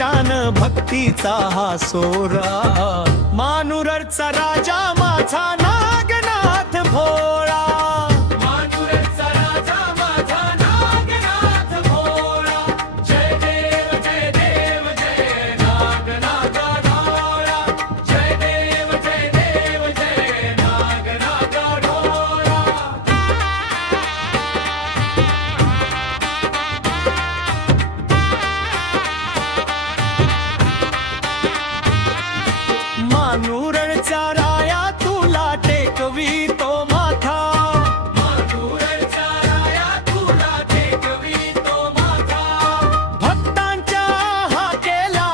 शान भक्तीचा हा सोरा, मानुरचा राजा माझा नागनाथ भोळा, मानुरचा राजा माझा नागनाथ भोळा, जय देव जय देव जय नागनाथ ढोळा, जय देव जय नागनाथ ढोळा. मानुरचा राया तुला टेकवी तो माथा, मानुरचा राया तुला टेकवी तो माथा, भक्तांच्या हाकेला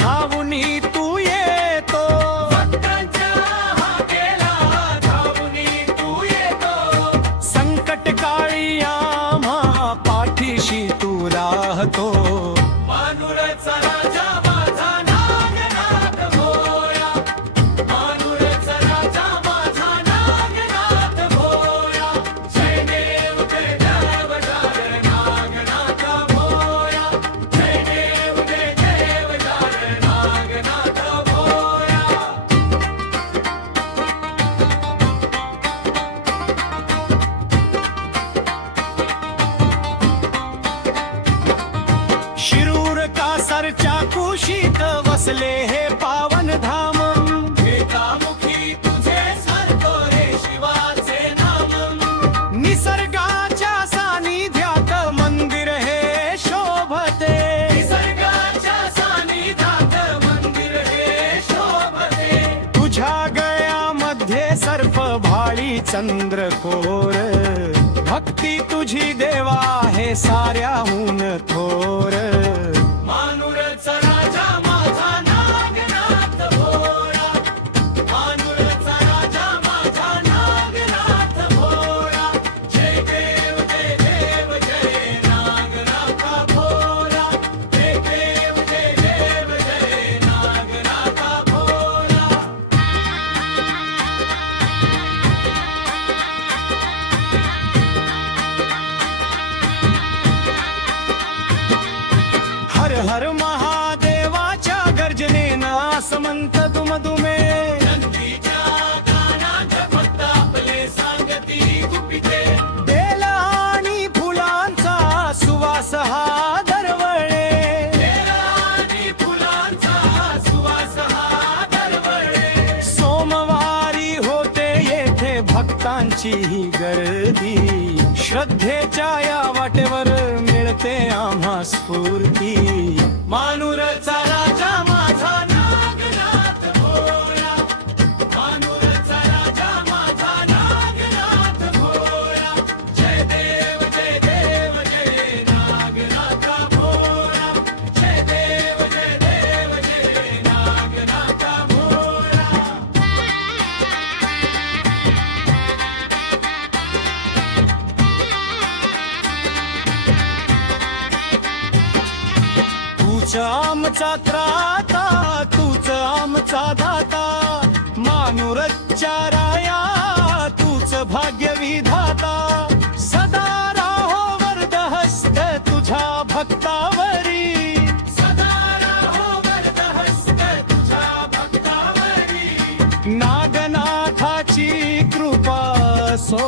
धावूनी तू येतो, भक्तांच्या हाकेला धावूनी तू येतो, संकट काळी आम्हा पाठीशी तू राहतो. मानुरचा राजा माझा नागनाथ भोळा, मानुरचा राजा माझा नागनाथ भोळा, जय देव जय नागनाथ भोळा, जय देव जय नागनाथ भोळा. शिरूर कासरच्या कुशीत वसले हे पावन धाम, एकामुखी तुझे सारखो रे शिवाचे नाम, निसर्गाच्या सानिध्यात मंदिर हे शोभते, निसर्गाच्या सानिध्यात मंदिर हे शोभते, तुझ्या गळ्यामध्ये सर्प भाळी चंद्रकोर, भक्ती तुझी देवा हे साऱ्याहून थोर. मानुरचा राजा माझा नागनाथ भोळा, मानुरचा राजा माझा नागनाथ भोळा, जय देव जय नागनाथ भोळा, जय देव जय नागनाथ भोळा. हर हर महादेवाच्या गर्जनेनं आसमंत दुमदुमे, नंदीच्या गानात भक्त आपले सांगती गुपिते, बेल आणि फुलांचा सुवास हा दरवळे, आणि फुलांचा सुवास हा दरवळे, सोमवारी होते येथे भक्तांची ही गर्दी, श्रद्धेच्या या वाटेवर मिळते आम्हा स्फूर्ती. मानुरचा राजा माझा नागनाथ भोळा, मानुरचा राजा माझा नागनाथ भोळा, जय देव जय नागनाथ भोळा, जय देव जय नागनाथ भोळा. तूच आमचा त्राता, तूच आमचा दाता, मानुरच्या राया तूच भाग्य विधाता, सदा राहो वरदहस्त तुझ्या भक्तावरी, सदा राहो वरदहस्त तुझ्या भक्तावरी, नागनाथाची कृपा सो